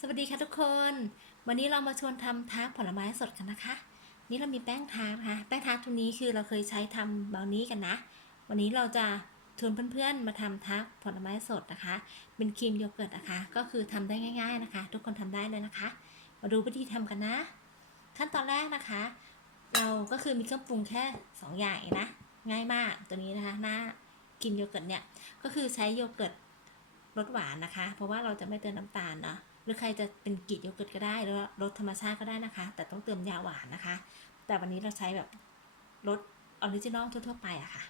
สวัสดีค่ะทุกคน วันนี้เรามาชวนทำทาร์ตผลไม้สดกันนะคะ นี่เรามีแป้งทาร์ตนะคะ แป้งทาร์ตตัวนี้คือเราเคยใช้ทำบราวนี้กันนะ วันนี้เราจะชวนเพื่อนๆมาทำทาร์ตผลไม้สดนะคะ เป็นครีมโยเกิร์ตนะคะ ก็คือทำได้ง่าย ๆนะคะ ทุกคนทำได้เลยนะคะ มาดูวิธีทำกันนะ ขั้นตอนแรกนะคะ เราก็คือมีเครื่องปรุงแค่ 2 อย่างนะ ง่ายมากตัวนี้นะคะ หน้ากินโยเกิร์ตเนี่ย ก็คือใช้โยเกิร์ตรสหวานนะคะ เพราะว่าเราจะไม่เติมน้ำตาลเนาะ หรือใครจะเป็นกรีดโยเกิร์ตก็ได้หรือว่ารสธรรมชาติก็ได้นะคะ แต่ต้องเติมยาหวานนะคะ แต่วันนี้เราใช้แบบรสออริจินอลทั่วๆไปอะค่ะ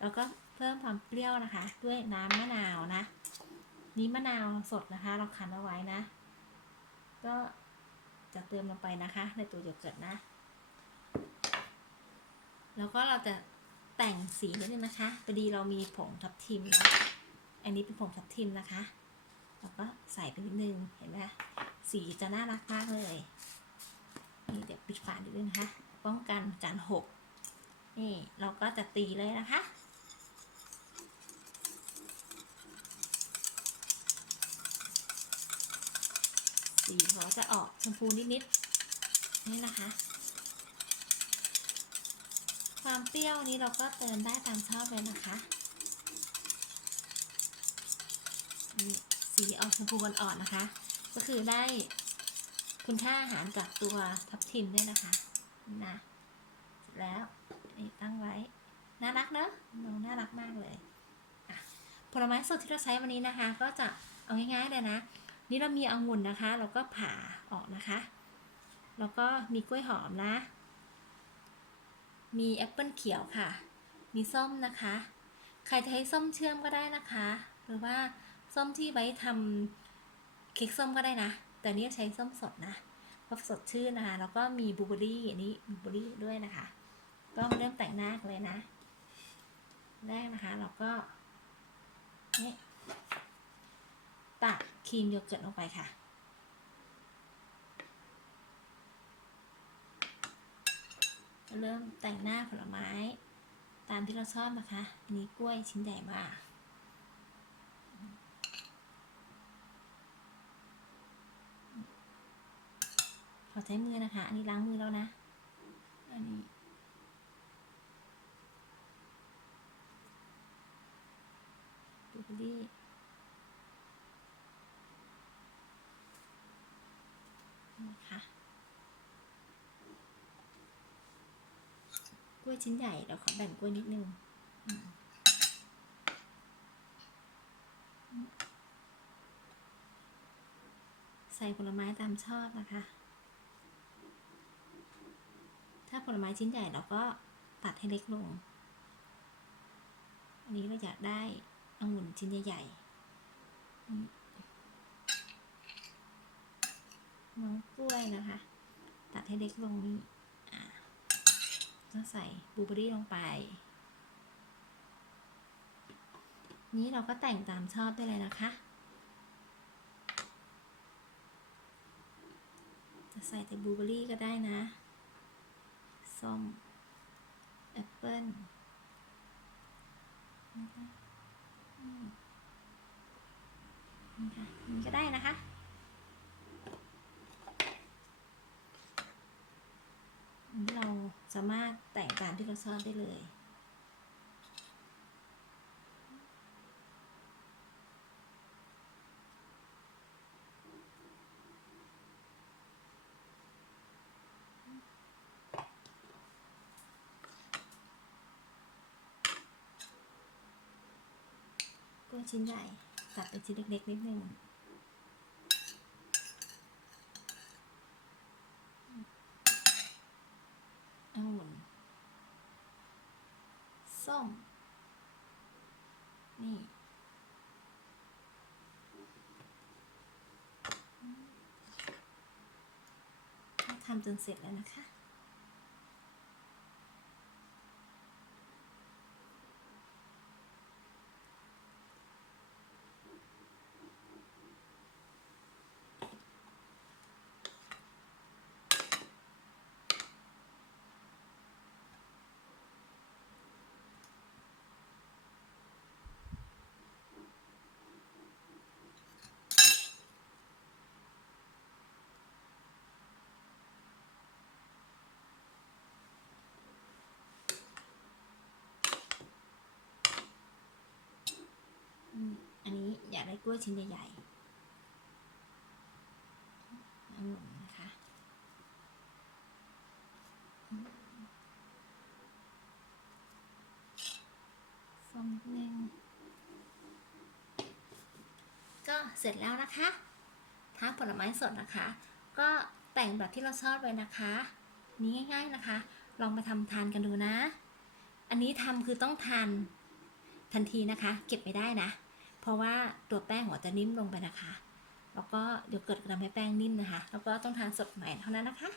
แล้วก็เพิ่มความเปรี้ยวนะคะ ด้วยน้ำมะนาวนะ นี้มะนาวสดนะคะ เราคั้นเอาไว้นะ ก็จะเติมลงไปนะคะ ในตัวโยเกิร์ตนะ แล้วก็เราจะแต่งสีนิดนึงนะคะพอดีเรามีผงทับทิมนะอันนี้เป็นผงทับทิมนะคะ แล้วก็ใส่ไปนิดนึง เห็นไหมสีจะน่ารักมากเลย นี่เดี๋ยวปิดฝานิดนึงนะคะ ป้องกันการหก นี่เราก็จะตีเลยนะคะสีเขาจะออกชมพูนิดๆนี่นะคะ ความเปรี้ยวนี้เราก็เติมได้ตามชอบเลยนะคะนี่ สีออกชมพูอ่อนๆนะคะ ก็คือได้คุณค่าอาหารจากตัวทับทิมด้วยนะคะน่ะแล้วตั้งไว้ น่ารักเนอะน้องน่ารักมากเลยผลไม้สดที่เราใช้วันนี้นะคะ ก็จะเอาง่ายๆเลยนะ นี่เรามีองุ่นนะคะ เราก็ผ่าออกนะคะ แล้วก็มีกล้วยหอมนะ มีแอปเปิลเขียวค่ะ มีส้มนะคะ ใครจะให้ส้มเชื่อมก็ได้นะคะ หรือว่า ส้มที่ไว้ทำเค้กส้มก็ได้นะ แต่นี่ใช้ส้มสดนะเพราะสดชื่นนะคะ แล้วก็มีบลูเบอรี่อันนี้บลูเบอรี่ด้วยนะคะ ก็มาเริ่มแต่งหน้าเลยนะ แรกนะคะ เราก็นี่ตักครีมโยเกิร์ตลงไปค่ะเริ่มแต่งหน้าผลไม้ ตามที่เราชอบนะคะนนี้กล้วยชิ้นใหญ่มาก ขอใช้มือนะคะ อันนี้ล้างมือแล้วนะ อันนี้บลูเบอร์รี่นะคะกล้วยชิ้นใหญ่เดี๋ยวขอแบ่งกล้วยนิดนึงใส่ผลไม้ตามชอบนะคะ ถ้า ผลไม้ชิ้นใหญ่เราก็ตัดให้เล็กลง อันนี้เราอยากได้องุ่นชิ้นใหญ่ๆน้องกล้วยนะคะ ตัดให้เล็กลงนี่ก็ใส่บลูเบอรี่ลงไป นี้เราก็แต่งตามชอบได้เลยนะคะ จะใส่แต่บลูเบอรี่ก็ได้นะ ส้ม แอปเปิ้ลนะคะอืมนี่ค่ะนี่ก็ได้นะคะ เราสามารถแต่งตามที่เราชอบได้เลย กล้วชิ้นใหญ่ตัดเป็นชิ้นเล็กๆนิดนึงองุ่นส้ม นี่ ทำจนเสร็จแล้วนะคะ นา กล้วยชิ้นใหญ่ๆองุ่นนะคะส้มนิดนึงก็เสร็จแล้วนะคะทาร์ตผลไม้สดนะคะ ก็แต่งแบบที่เราชอบเลยนะคะ นี้ง่าย ๆนะคะ ลองไปทำทานกันดูนะ อันนี้ทำคือต้องทานทันทีนะคะ เก็บไม่ได้นะ เพราะว่าตัวแป้งหัวจะนิ่มลงไปนะคะ แล้วก็เดี๋ยวเกิดทำให้แป้งนิ่มนะคะ แล้วก็ต้องทานสดใหม่เท่านั้นนะคะ